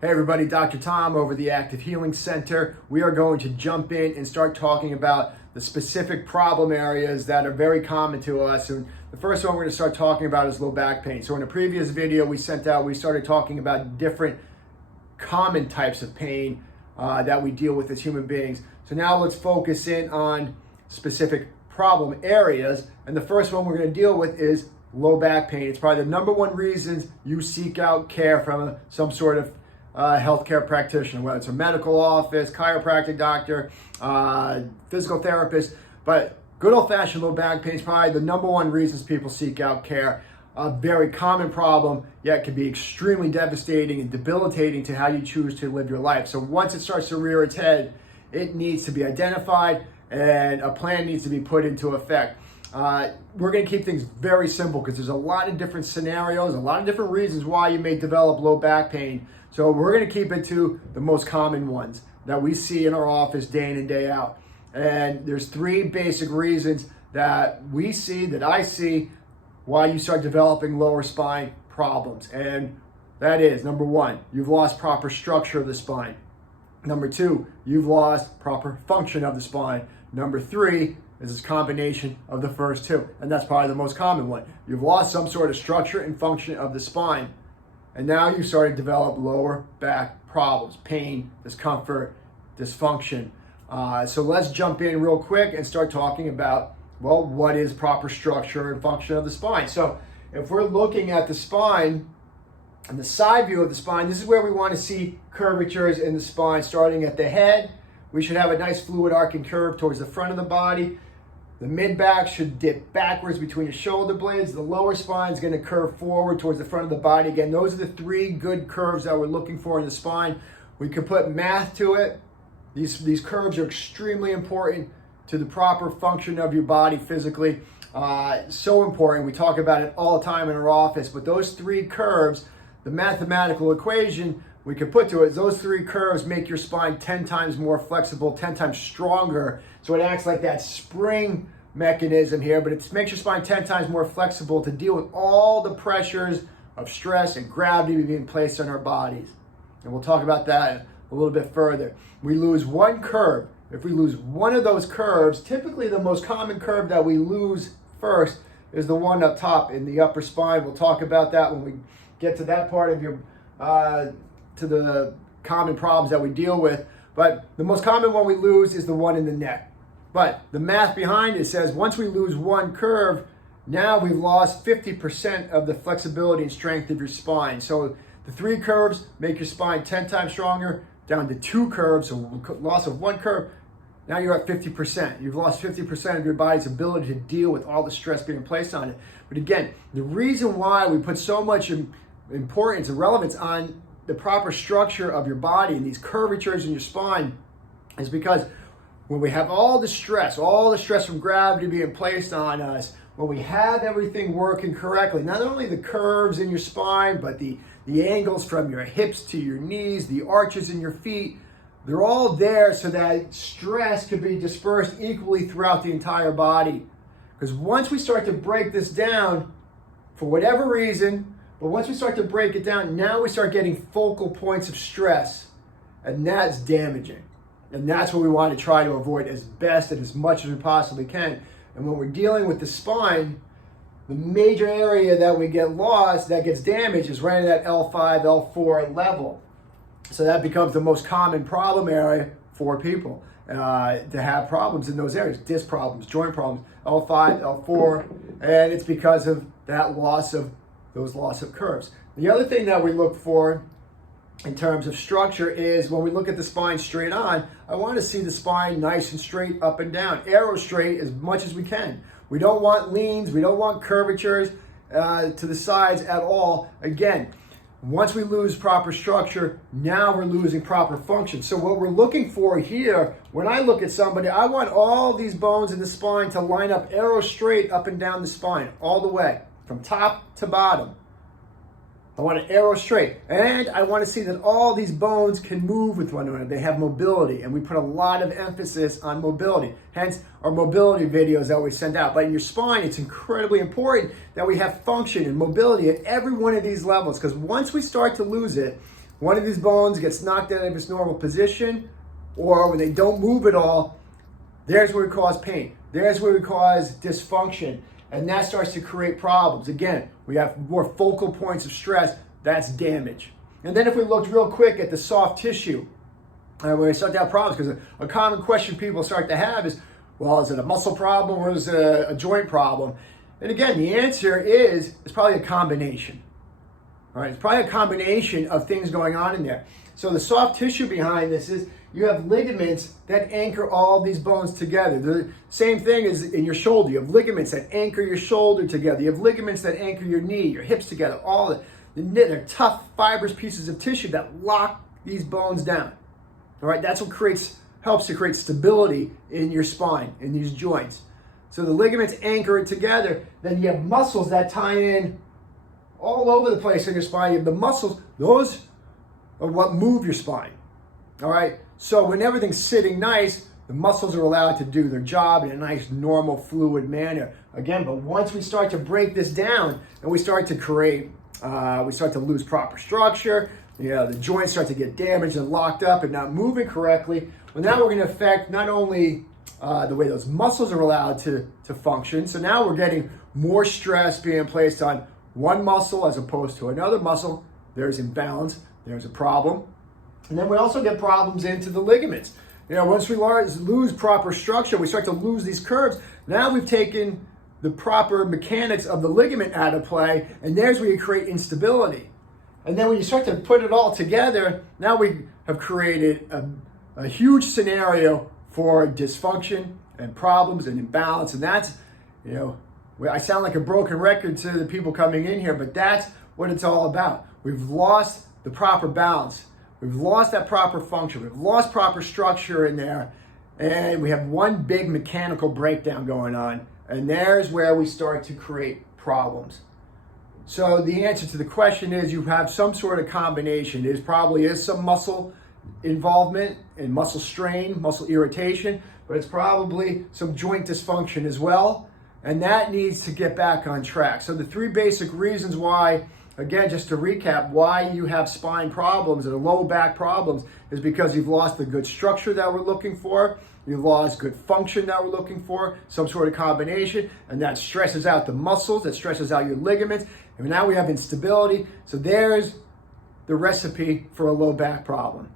Hey everybody, Dr. Tom over the Active Healing Center. We are going to jump in and start talking about the specific problem areas that are very common to us. And the first one we're going to start talking about is low back pain. So in a previous video we started talking about different common types of pain that we deal with as human beings. So now let's focus in on specific problem areas. And the first one we're going to deal with is low back pain. It's probably the number one reasons you seek out care from some sort of healthcare practitioner, whether it's a medical office, chiropractic doctor, physical therapist. But good old-fashioned low back pain is probably the number one reasons people seek out care. A very common problem, yet can be extremely devastating and debilitating to how you choose to live your life. So once it starts to rear its head, it needs to be identified and a plan needs to be put into effect. We're going to keep things very simple because there's a lot of different scenarios, a lot of different reasons why you may develop low back pain. So we're going to keep it to the most common ones that we see in our office day in and day out. And there's three basic reasons that we see, that I see, why you start developing lower spine problems. And that is, number one, you've lost proper structure of the spine. Number two, you've lost proper function of the spine. Number three is this combination of the first two. And that's probably the most common one. You've lost some sort of structure and function of the spine. And now you start to develop lower back problems, pain, discomfort, dysfunction. So let's jump in real quick and start talking about, well, what is proper structure and function of the spine? So if we're looking at the spine and the side view of the spine, this is where we want to see curvatures in the spine. Starting at the head, we should have a nice fluid arcing curve towards the front of the body. The mid-back should dip backwards between your shoulder blades. The lower spine is going to curve forward towards the front of the body. Again, those are the three good curves that we're looking for in the spine. We could put math to it. These curves are extremely important to the proper function of your body physically. So important. We talk about it all the time in our office. But those three curves, the mathematical equation we could put to it is those three curves make your spine 10 times more flexible, 10 times stronger. So it acts like that spring mechanism here, but it makes your spine 10 times more flexible to deal with all the pressures of stress and gravity being placed on our bodies. And we'll talk about that a little bit further. We lose one curve. If we lose one of those curves, typically the most common curve that we lose first is the one up top in the upper spine. We'll talk about that when we get to that part of your to the common problems that we deal with. But the most common one we lose is the one in the neck. But the math behind it says once we lose one curve, now we've lost 50% of the flexibility and strength of your spine. So the three curves make your spine 10 times stronger, down to two curves, so loss of one curve, now you're at 50%. You've lost 50% of your body's ability to deal with all the stress being placed on it. But again, the reason why we put so much importance and relevance on the proper structure of your body and these curvatures in your spine is because when we have all the stress from gravity being placed on us, when we have everything working correctly, not only the curves in your spine, but the angles from your hips to your knees, the arches in your feet, they're all there so that stress could be dispersed equally throughout the entire body. Because once we start to break this down, for whatever reason, but once we start to break it down, now we start getting focal points of stress, and that's damaging. And that's what we want to try to avoid as best and as much as we possibly can. And when we're dealing with the spine, the major area that we get lost, that gets damaged, is right at that L5, L4 level. So that becomes the most common problem area for people to have problems in those areas, disc problems, joint problems, L5, L4, and it's because of that loss of curves. The other thing that we look for in terms of structure is when we look at the spine straight on, I want to see the spine nice and straight up and down, arrow straight as much as we can. We don't want leans, we don't want curvatures to the sides at all. Again, once we lose proper structure, now we're losing proper function. So what we're looking for here, when I look at somebody, I want all these bones in the spine to line up arrow straight up and down the spine, all the way, from top to bottom. I want an arrow straight. And I want to see that all these bones can move with one another. They have mobility. And we put a lot of emphasis on mobility. Hence our mobility videos that we send out. But in your spine, it's incredibly important that we have function and mobility at every one of these levels. Because once we start to lose it, one of these bones gets knocked out of its normal position, or when they don't move at all, there's where we cause pain. There's where we cause dysfunction, and that starts to create problems. Again, we have more focal points of stress. That's damage. And then if we looked real quick at the soft tissue, where we start to have problems, because a common question people start to have is, well, is it a muscle problem or is it a joint problem? And again, the answer is it's probably a combination. All right, it's probably a combination of things going on in there. So the soft tissue behind this is you have ligaments that anchor all these bones together. The same thing as in your shoulder. You have ligaments that anchor your shoulder together. You have ligaments that anchor your knee, your hips together. All of it. They're tough, fibrous pieces of tissue that lock these bones down. All right, that's what helps to create stability in your spine, in these joints. So the ligaments anchor it together. Then you have muscles that tie in all over the place in your spine. You have the muscles, those are what move your spine. All right, so when everything's sitting nice, the muscles are allowed to do their job in a nice, normal, fluid manner. Again, but once we start to break this down and we start to create, we start to lose proper structure, the joints start to get damaged and locked up and not moving correctly, well, now we're going to affect not only the way those muscles are allowed to function, so now we're getting more stress being placed on one muscle as opposed to another muscle. There's imbalance, there's a problem. And then we also get problems into the ligaments. Once we lose proper structure, we start to lose these curves. Now we've taken the proper mechanics of the ligament out of play, and there's where you create instability. And then when you start to put it all together, now we have created a huge scenario for dysfunction and problems and imbalance. And that's, I sound like a broken record to the people coming in here, but that's what it's all about. We've lost the proper balance. We've lost that proper function. We've lost proper structure in there. And we have one big mechanical breakdown going on. And there's where we start to create problems. So the answer to the question is you have some sort of combination. There probably is some muscle involvement and muscle strain, muscle irritation, but it's probably some joint dysfunction as well. And that needs to get back on track. So the three basic reasons why, again, just to recap, why you have spine problems and low back problems is because you've lost the good structure that we're looking for, you've lost good function that we're looking for, some sort of combination, and that stresses out the muscles, that stresses out your ligaments, and now we have instability. So there's the recipe for a low back problem.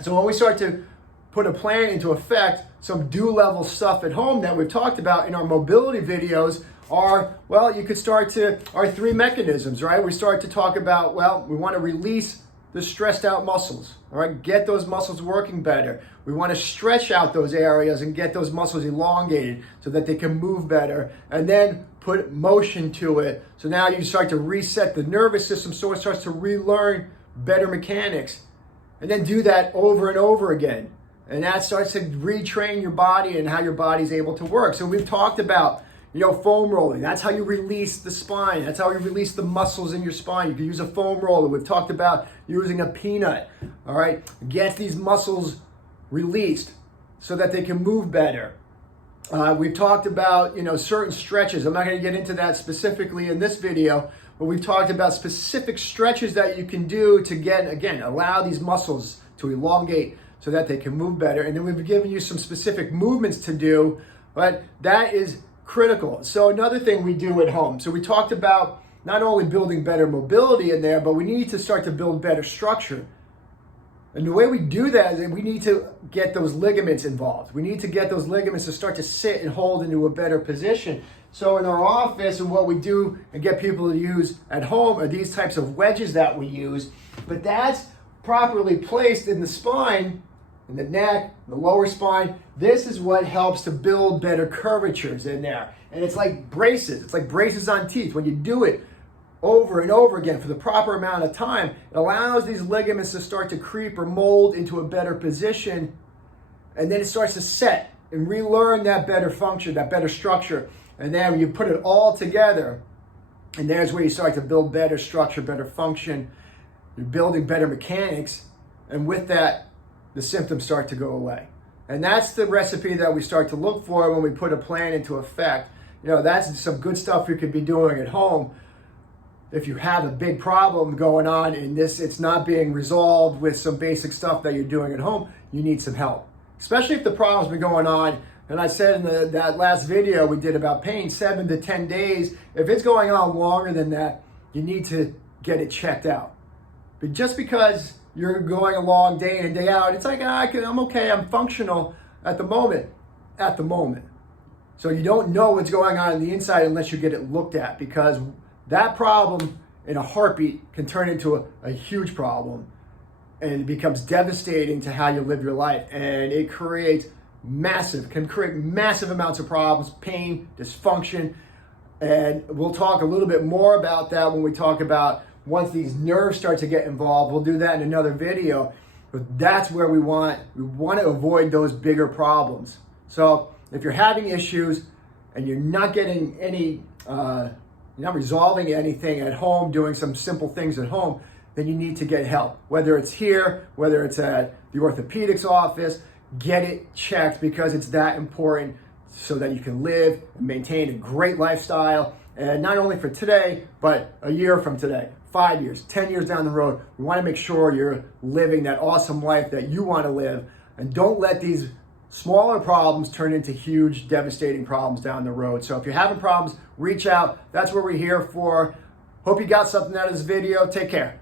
So when we start to put a plan into effect, some do-level stuff at home that we've talked about in our mobility videos are, you could start to, our three mechanisms, right? We start to talk about, we want to release the stressed out muscles, all right? Get those muscles working better. We want to stretch out those areas and get those muscles elongated so that they can move better, and then put motion to it. So now you start to reset the nervous system so it starts to relearn better mechanics, and then do that over and over again. And that starts to retrain your body and how your body's able to work. So we've talked about, foam rolling. That's how you release the spine. That's how you release the muscles in your spine. You can use a foam roller. We've talked about using a peanut, all right? Get these muscles released so that they can move better. We've talked about, certain stretches. I'm not going to get into that specifically in this video, but we've talked about specific stretches that you can do to allow these muscles to elongate so that they can move better. And then we've given you some specific movements to do, but that is critical. So another thing we do at home. So we talked about not only building better mobility in there, but we need to start to build better structure. And the way we do that is that we need to get those ligaments involved. We need to get those ligaments to start to sit and hold into a better position. So in our office, and what we do and get people to use at home are these types of wedges that we use, but that's properly placed in the spine, in the neck, the lower spine. This is what helps to build better curvatures in there. And it's like braces. It's like braces on teeth. When you do it over and over again for the proper amount of time, it allows these ligaments to start to creep or mold into a better position. And then it starts to set and relearn that better function, that better structure. And then when you put it all together, and there's where you start to build better structure, better function. You're building better mechanics. And with that, the symptoms start to go away. And that's the recipe that we start to look for when we put a plan into effect. That's some good stuff you could be doing at home. if you have a big problem going on and it's not being resolved with some basic stuff that you're doing at home, you need some help. Especially if the problem's been going on, and I said in that last video we did about pain, 7 to 10 days. If it's going on longer than that, you need to get it checked out. But just because you're going along day in and day out, it's like, I'm okay, I'm functional at the moment. So you don't know what's going on the inside unless you get it looked at, because that problem in a heartbeat can turn into a huge problem, and it becomes devastating to how you live your life. And it can create massive amounts of problems, pain, dysfunction. And we'll talk a little bit more about that when we talk about once these nerves start to get involved. We'll do that in another video. But that's where we want to avoid those bigger problems. So if you're having issues and you're not getting any, you're not resolving anything at home, doing some simple things at home, then you need to get help. Whether it's here, whether it's at the orthopedics office, get it checked, because it's that important, so that you can live and maintain a great lifestyle. And not only for today, but a year from today, 5 years, 10 years down the road, we want to make sure you're living that awesome life that you want to live. And don't let these smaller problems turn into huge, devastating problems down the road. So if you're having problems, reach out. That's what we're here for. Hope you got something out of this video. Take care.